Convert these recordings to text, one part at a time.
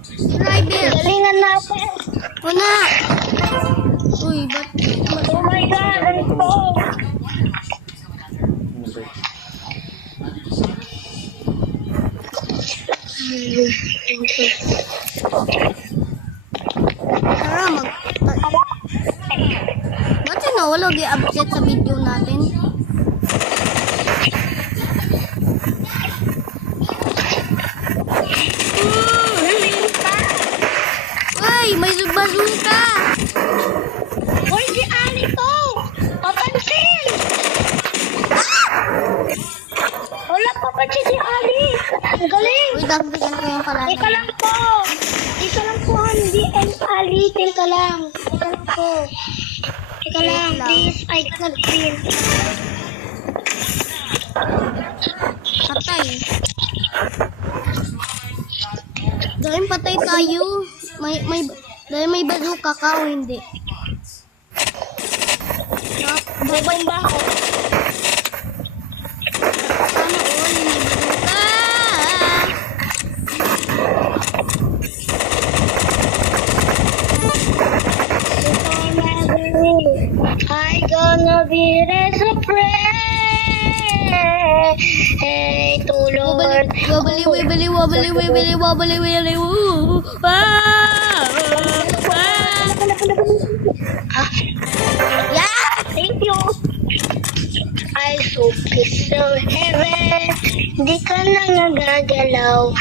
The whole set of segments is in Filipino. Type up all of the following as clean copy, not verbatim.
Driver. Galingan natin. Una. Uy, ba't? Oh my God, ano to? Tara, ba't yun nawala i-upset sa video natin? Ay, may bazooka! Hoy, si Ali to! Papansin! Wala papansin si Ali! Ang galing! Uy, dagdagan ko yung pala. Ika lang po! Ika lang po, hindi and Ali. Tika lang. Ika lang po. Ika lang, please. I cannot feel. Patay. Dahil patay tayo. Dahil may bazooka ka o hindi? May bomba ako. Sana all may bazooka. I gonna be resurrected. Hey, to Lord. Wobbly, wobbly, wobbly, wobbly, wobbly, wobbly, woo. Yeah! Thank you. I hope it's so heaven. Di ka na nagagalaw.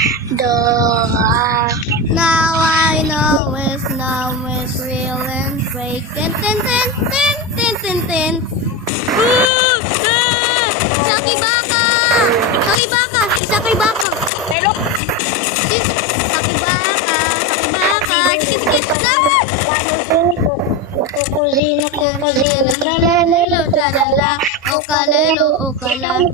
Now I know it's real and fake. Ten, ten, ten, ten, ten, ten, ten. Sakay baka! Sakay baka! Sakay baka! Pero, Sakay baka! Sakay baka! Sikit, sikit! kukuzina. Kalelo, talala. O kalelo, o kalala.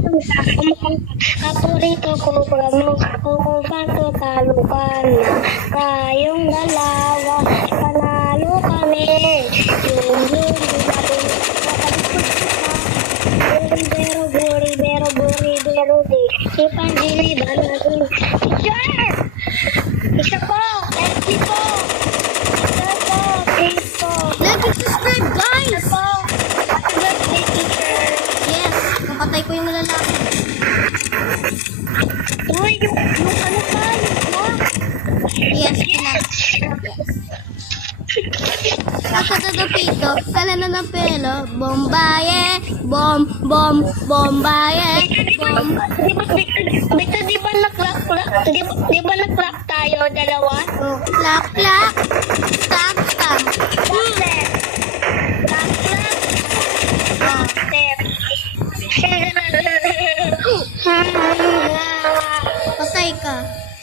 Katurito ko pramo, kung kanto talo ka na. Tayong dalawa, panalo kami. Yung bero di. Ipanjili ba natin? Teacher! Isa po! Empty po! Isa po! Please po! Like and subscribe, guys! Isa po! Happy birthday, teacher! Yes, kapatay ko yung lalaki. Uy, yung ano pa? Yes, pinag. Nakatadapito, kalala ng pelo, bombaye, bombaye, bom. Di ba nag-clap tayo, dalawa? Oh, plak, plak, tag, tag. Clap, clap, clap, step. Patay ka.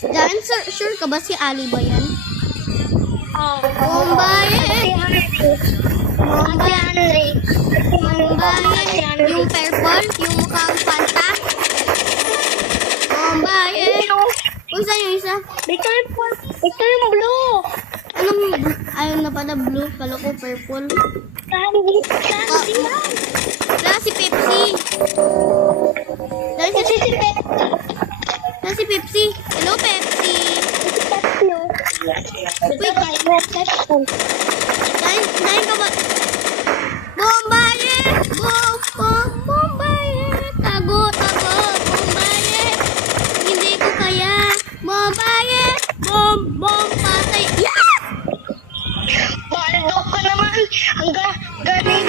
Diyan, sure ka ba si Ali ba yan? Si Bombaye, Henry. bombaye, yung purple, yung mukhang Fanta. Bombaye. Kung saan yung isa? Ito yung blue. Anong, ayaw na pala blue, kala ko purple. Candy lang. Wala si Pepsi. Dahil Kasi si Pep. na si Pepsi. Hello, Pepsi. Wait, Dahil ka ba? Bombaye! Bombaye! Tago! Bombaye! Hindi ko kaya. Bombaye! Patay! Yeah! Baldo ka naman. Ang galing